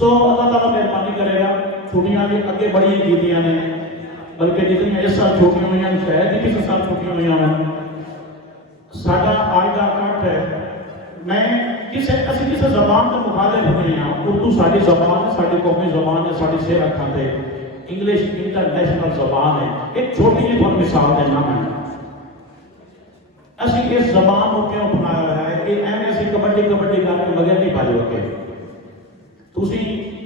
سو اللہ تعالیٰ مہربانی کرے گا چھٹیاں بھی اگے بڑی کیتیاں نے بلکہ جتنی اس سال چھوٹیاں ہوئی ہیں شاید ہی کسی سال چھوٹیاں ہوئی ہیں ساڈا آج کا اکٹھ ہے میں اسی کسی زبان کے مخالف نہیں ہاں اردو ساری زبان ہے ساری قومی زبان ہے ساری سیر اکھان ہے انگلش انٹرنیشنل زبان ہے ایک چھوٹی جی بہت مثال دینا میں اسی اس زبان کو کیوں اپنایا ہے کہ ایم ایسی کبڈی کر کے بغیر نہیں پا جاؤ تسی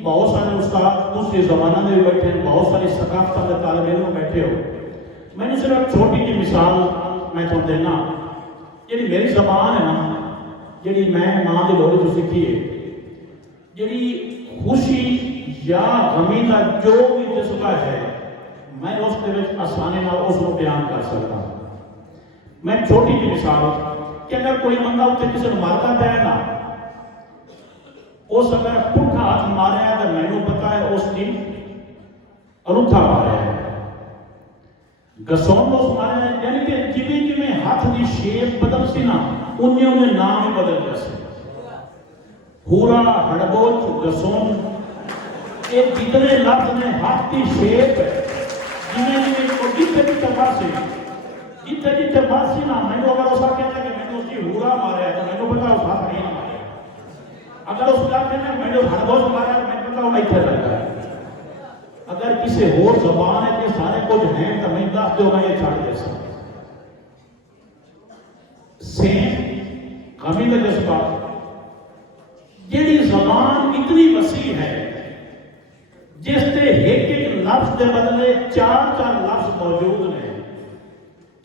بہت سارے استاد دوسری زبانوں میں بھی بیٹھے ہیں بہت ساری ثقافتوں کے طالب علم بیٹھے ہو میں نے صرف چھوٹی جی مثال میں تو دینا جی میری زبان ہے نا جی میں ماں کے لوگوں تو سیکھی ہے جی خوشی یا غمی کا جو بھی جذبہ ہے میں اس کے آسانی نال اس کو بیان کر سکتا میں چھوٹی جی مثال کہ اگر کوئی بندہ اتنے کسی کو مارتا پہ نا اس اگر پٹھا ہاتھ مارے ہے تو میں نے پتا ہے اس کی انوٹھا مارے ہے گسون اس مارے ہے یعنی کہ جی میں ہاتھ کی شیپ بدل سی نا انہیں میں نام ہی بدل جیسے ہورا ہڑبوچ گسون یہ جتنے لفظ نے ہاتھ کی شیپ جنہیں کو جتنے باسی نا میں نے اگر اس کا کہتا ہے کہ میں نے اس کی ہورا مارے ہے تو میں نے پتا اس ہاتھ نہیں مارے اگر اس کا کہتا ہے میں نے ہڑبوچ مارے ہے تو میں نے پتا وہ نہیں کھیل رہا ہے اگر کسی اور زبان ہے کہ سارے کچھ ہیں تو میں دس دو میں یہ چھاڑ دے سکتا سیم غمی کا جذبہ جیڑی زبان اتنی وسیع ہے جس سے ایک لفظ کے بدلے چار لفظ موجود ہیں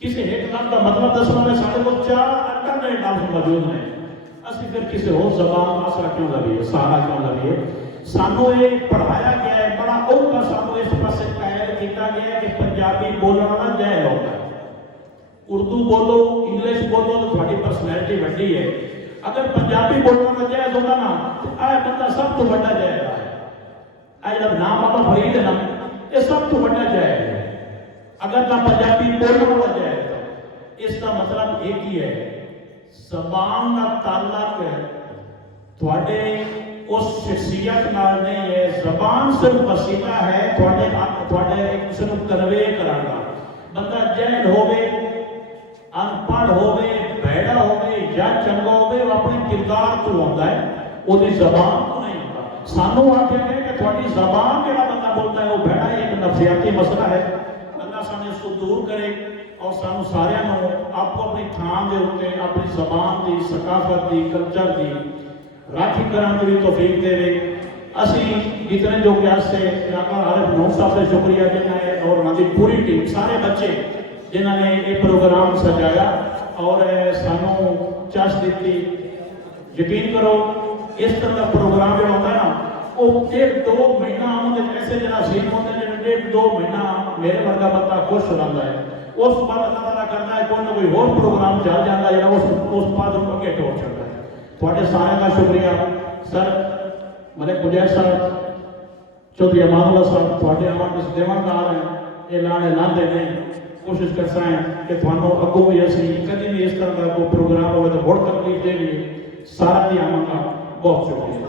کسی ایک لفظ کا مطلب دسنا میں سارے کو چار الٹرنیٹ لفظ موجود ہیں اسی پھر کسی اور زبان آسرا کیوں لگی ہے سارا کیوں لگی ہے سانو یہ پڑھایا گیا ہے بڑا اوکھا سانو اس پاسے قائد کیا گیا ہے کہ پنجابی بولنا جائز ہوتا ہے اردو بولو انگلش بولو تو تھوڑی پرسنالٹی بڑی ہے اگر پنجابی بولنا جائز ہوگا نا تو اے بندہ سب تو بڑا جائے گا اے جب نام آپ فرید ہے نا یہ سب تو بڑا جائے گا اگر نہ پنجابی بولنا جائے گا اس کا مطلب ایک ہی ہے زبان کا تعلق تھوڑے اس شخصیت نال نہیں ہے زبان صرف وسیلہ ہے تھوڑے ایک دوسرے کو تروے کرانا بندہ جہل ہوئے ان پڑھ ہوئے بھیڑا ہوئے یا چنگا ہوئے وہ اپنے کردار تو ہوتا ہے وہ دی زبان تو نہیں ہوتا سانو آتے ہیں کہ تھوڑی زبان جڑا بندہ بولتا ہے وہ بھیڑا ایک نفسیاتی مسئلہ ہے اللہ سانے اس کو دور کرے اور سانو سارے آپ کو اپنی تھان دے ہوتے اپنی زبان دی ثقافت دی کلچر دی راکھی کران دی توفیق دے رہے اسی اتنے جو کہ سے علاقہ عارف نور صاحب سے شکریہ دینا ہے اور انہوں نے پوری ٹیم سارے بچے جنہوں نے یہ پروگرام سجایا اور سانو چاش دیتی یقین کرو اس طرح کا پروگرام جو ہوتا ہے نا وہ ایک دو مہینہ ہم ایسے جنا سین ہوتے ہیں ایک دو مہینہ میرے ورگا بندہ خوش ہو رہا ہے اس بعد اللہ تعالیٰ کرنا ہے کوئی نہ کوئی اور پروگرام چل جاتا ہے اس بعد ان کو اگے ٹور چڑھتا ہے تھوڑے سارے کا شکریہ سر ملک مجید صاحب چودھری امان اللہ صاحب تھوڑے ہمارے کسی دیوان کا آ رہے ہیں یہ لانے نہ دینے کوشش کر سائیں کہ تھانوں اگوں بھی ایسی کدی بھی اس طرح کا کوئی پروگرام ہوئے تو بہت تکلیف دے لیے سارا دی آمان کا بہت شکریہ